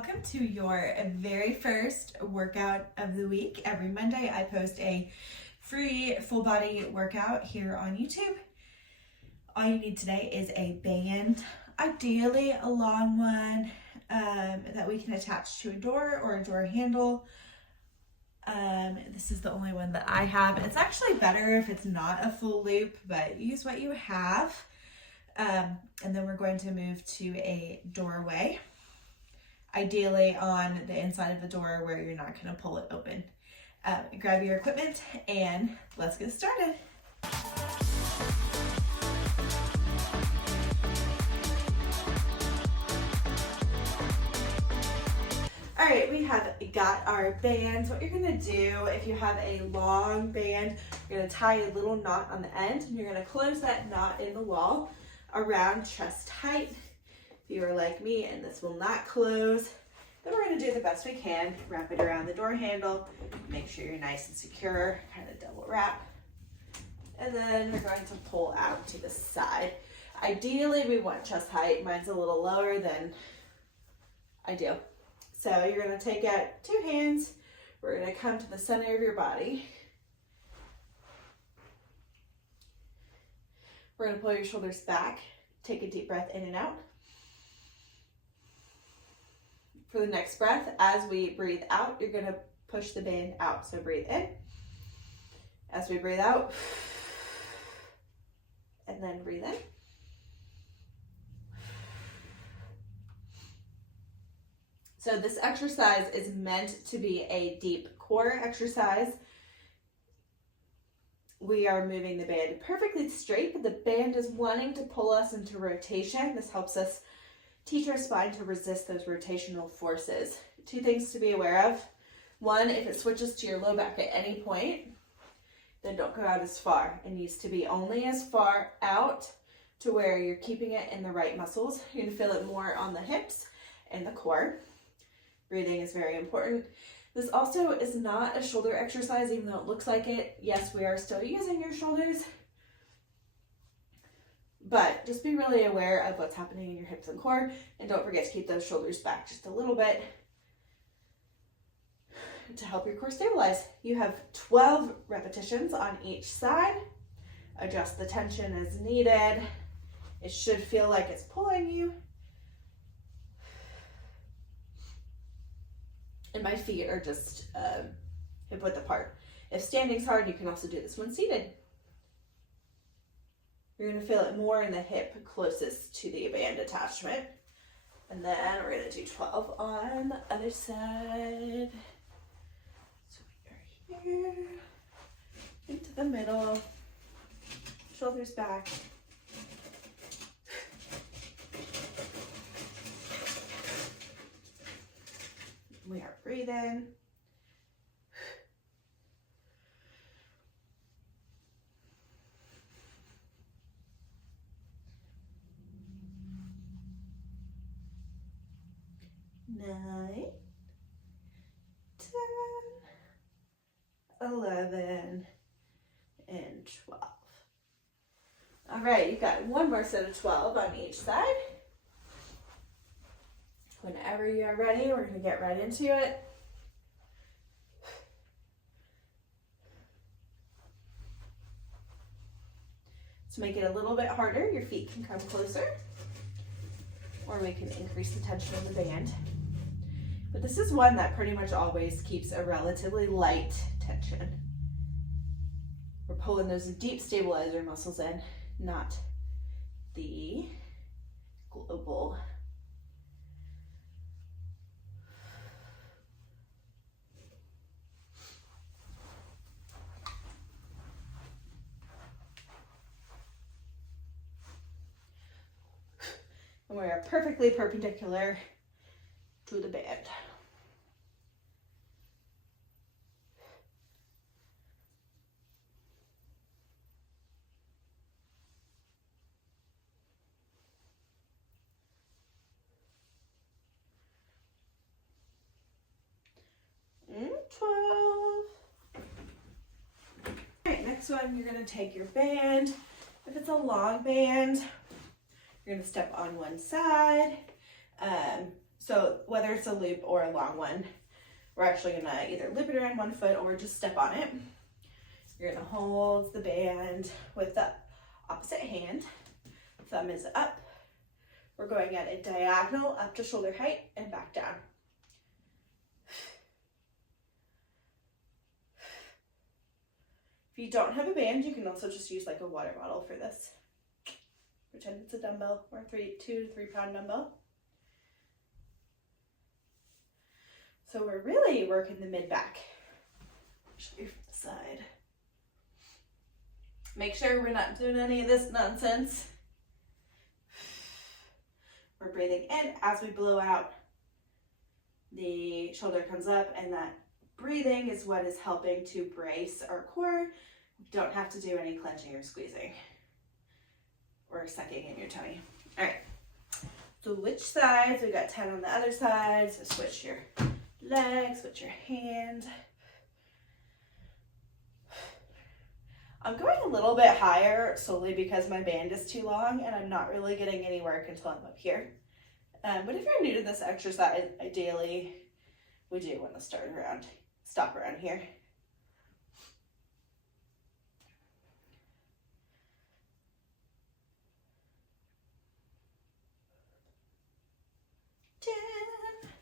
Welcome to your very first workout of the week. Every Monday I post a free full body workout here on YouTube. All you need today is a band, ideally a long one that we can attach to a door or a door handle. This is the only one that I have. It's actually better if it's not a full loop, but use what you have. And then we're going to move to a doorway, ideally on the inside of the door where you're not going to pull it open. Grab your equipment and let's get started. All right, we have got our bands. What you're gonna do, if you have a long band, you're gonna tie a little knot on the end and you're gonna close that knot in the wall around chest height. If you are like me and this will not close, then we're gonna do the best we can. Wrap it around the door handle, make sure you're nice and secure, kind of double wrap. And then we're going to pull out to the side. Ideally, we want chest height. Mine's a little lower than ideal. So you're gonna take out two hands. We're gonna come to the center of your body. We're gonna pull your shoulders back. Take a deep breath in and out. For the next breath, as we breathe out, you're gonna push the band out. So breathe in. As we breathe out, and then breathe in. So this exercise is meant to be a deep core exercise. We are moving the band perfectly straight, but the band is wanting to pull us into rotation. This helps us teach our spine to resist those rotational forces. Two things to be aware of. One, if it switches to your low back at any point, then don't go out as far. It needs to be only as far out to where you're keeping it in the right muscles. You're gonna feel it more on the hips and the core. Breathing is very important. This also is not a shoulder exercise, even though it looks like it. Yes, we are still using your shoulders, but just be really aware of what's happening in your hips and core, and don't forget to keep those shoulders back just a little bit to help your core stabilize. You have 12 repetitions on each side. Adjust the tension as needed. It should feel like it's pulling you. And my feet are just hip width apart. If standing's hard, you can also do this one seated. You're gonna feel it more in the hip closest to the band attachment. And then we're gonna do 12 on the other side. So we are here, into the middle, shoulders back. We are breathing. Nine, 10, 11, and 12. All right, you've got one more set of 12 on each side. Whenever you are ready, we're going to get right into it. To make it a little bit harder, your feet can come closer, or we can increase the tension of the band. But this is one that pretty much always keeps a relatively light tension. We're pulling those deep stabilizer muscles in, not the global. And we are perfectly perpendicular to the band. And 12. All right, next one, you're gonna take your band. If it's a long band, you're gonna step on one side. So whether it's a loop or a long one, we're actually gonna either loop it around one foot or just step on it. You're gonna hold the band with the opposite hand. Thumb is up. We're going at a diagonal up to shoulder height and back down. If you don't have a band, you can also just use like a water bottle for this. Pretend it's a dumbbell or 2 to 3 pound dumbbell. So we're really working the mid back. Show you from the side. Make sure we're not doing any of this nonsense. We're breathing in. As we blow out, the shoulder comes up, and that breathing is what is helping to brace our core. You don't have to do any clenching or squeezing or sucking in your tummy. All right, switch sides. We got 10 on the other side. So switch your legs, switch your hand. I'm going a little bit higher solely because my band is too long and I'm not really getting any work until I'm up here. But if you're new to this exercise, ideally, we do want to stop around here.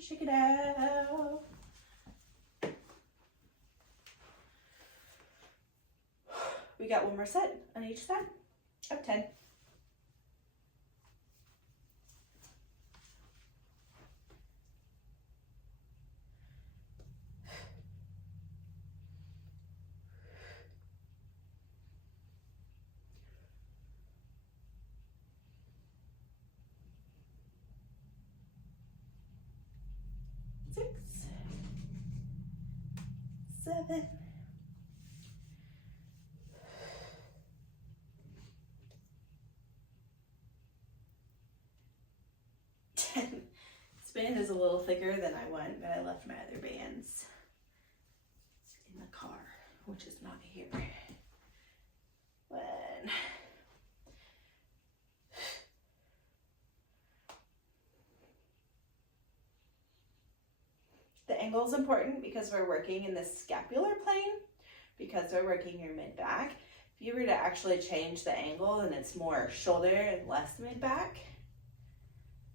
Shake it out. We got one more set on each side of 10. Six, 7, 10. This band is a little thicker than I want, but I left my other bands in the car, which is not here. 1. The angle is important because we're working in the scapular plane, because we're working your mid-back. If you were to actually change the angle, then it's more shoulder and less mid-back.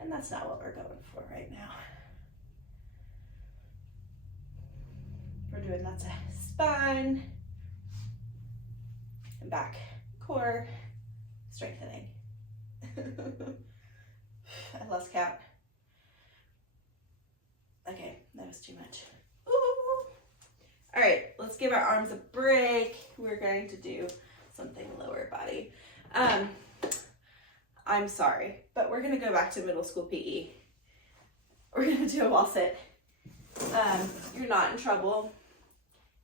And that's not what we're going for right now. We're doing lots of spine and back core strengthening. I lost count. Okay, that was too much. Ooh. All right, let's give our arms a break. We're going to do something lower body. I'm sorry, but we're gonna go back to middle school PE. We're gonna do a wall sit. You're not in trouble.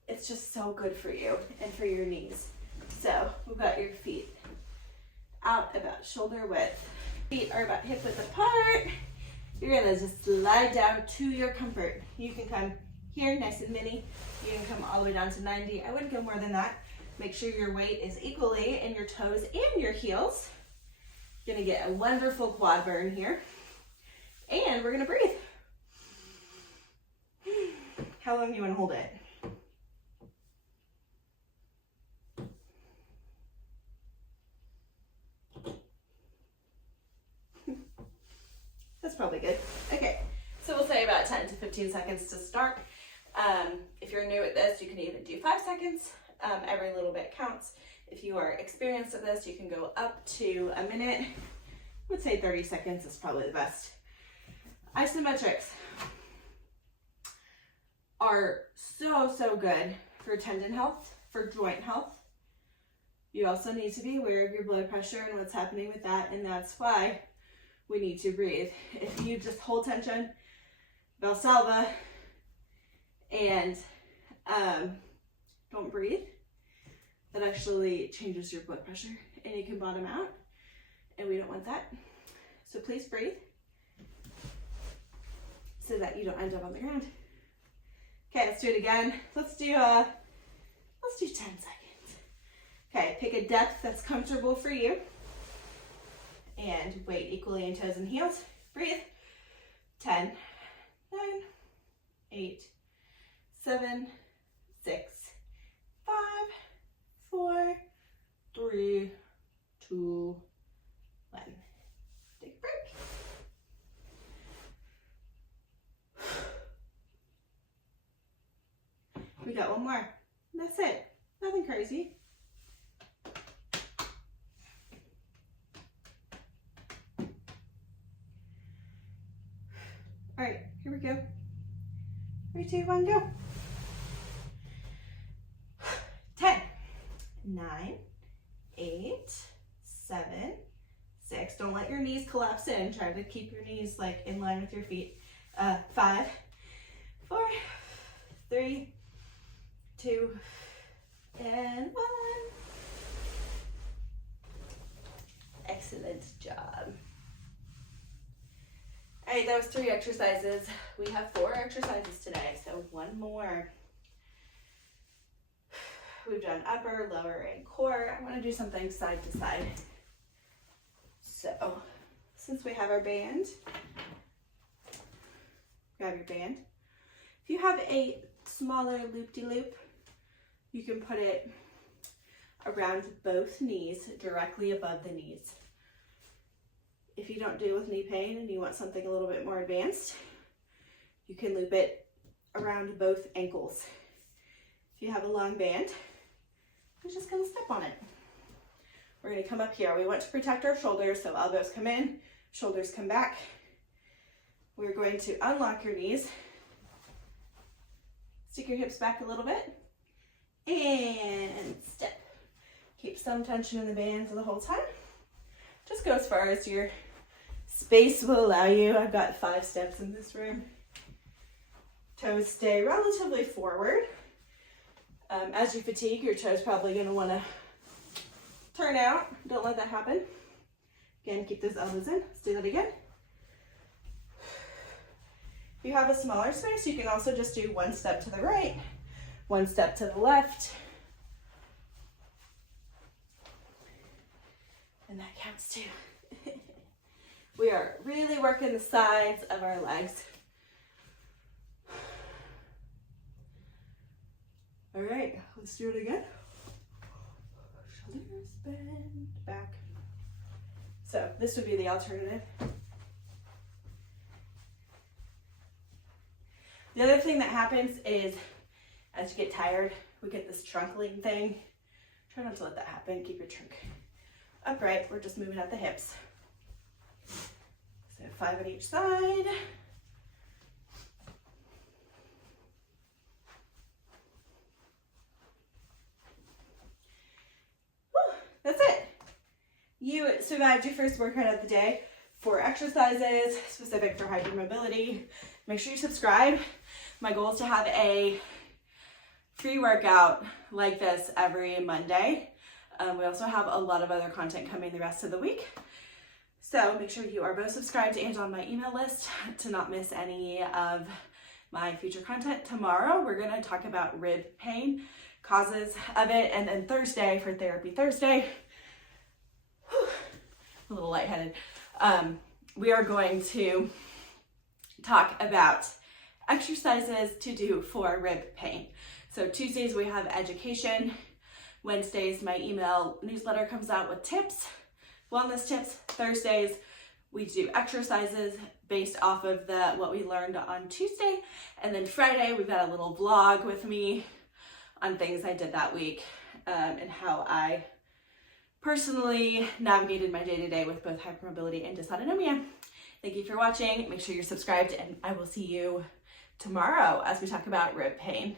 It's just so good for you and for your knees. So we've got your feet out about shoulder width. Feet are about hip width apart. You're gonna just slide down to your comfort. You can come here, nice and mini. You can come all the way down to 90. I wouldn't go more than that. Make sure your weight is equally in your toes and your heels. You're gonna get a wonderful quad burn here. And we're gonna breathe. How long do you wanna hold it? That's probably good. Okay, so we'll say about 10 to 15 seconds to start. If you're new at this, you can even do 5 seconds. Every little bit counts. If you are experienced at this, you can go up to a minute. I would say 30 seconds is probably the best. Isometrics are so good for tendon health, for joint health. You also need to be aware of your blood pressure and what's happening with that, and that's why we need to breathe. If you just hold tension, Valsalva, and don't breathe, that actually changes your blood pressure and you can bottom out, and we don't want that. So please breathe so that you don't end up on the ground. Okay, let's do it again. Let's do 10 seconds. Okay, pick a depth that's comfortable for you and weight equally in toes and heels. Breathe. 10, 9, 8, 7, 6, 5, 4, 3, 2, 1. Take a break. We got one more. That's it. Nothing crazy. All right, here we go. 3, 2, 1, go. 10, 9, 8, 7, 6. Don't let your knees collapse in. Try to keep your knees like in line with your feet. 5, 4, 3, 2, and 1. Excellent job. All right, that was 3 exercises. We have 4 exercises today, so one more. We've done upper, lower, and core. I want to do something side to side. So, since we have our band, grab your band. If you have a smaller loop-de-loop, you can put it around both knees, directly above the knees. If you don't deal with knee pain and you want something a little bit more advanced, you can loop it around both ankles. If you have a long band, you're just gonna step on it. We're gonna come up here. We want to protect our shoulders, so elbows come in, shoulders come back. We're going to unlock your knees, stick your hips back a little bit, and step. Keep some tension in the band for the whole time. Just go as far as your space will allow you. I've got 5 steps in this room. Toes stay relatively forward. As you fatigue, your toes probably going to want to turn out. Don't let that happen. Again, keep those elbows in. Let's do that again. If you have a smaller space, you can also just do 1 step to the right, 1 step to the left. And that counts too. We are really working the sides of our legs. All right, let's do it again. Shoulders bend back. So this would be the alternative. The other thing that happens is as you get tired, we get this trunkling thing. Try not to let that happen. Keep your trunk upright. We're just moving at the hips. So 5 on each side. Whew, that's it. You survived your first workout of the day. 4 exercises specific for hypermobility. Make sure you subscribe. My goal is to have a free workout like this every Monday. We also have a lot of other content coming the rest of the week. So make sure you are both subscribed and on my email list to not miss any of my future content. Tomorrow, we're gonna talk about rib pain, causes of it, and then Thursday for Therapy Thursday, a little lightheaded, we are going to talk about exercises to do for rib pain. So Tuesdays we have education. Wednesdays my email newsletter comes out with tips, wellness tips. Thursdays we do exercises based off of what we learned on Tuesday. And then Friday we've got a little vlog with me on things I did that week and how I personally navigated my day-to-day with both hypermobility and dysautonomia. Thank you for watching. Make sure you're subscribed and I will see you tomorrow as we talk about rib pain.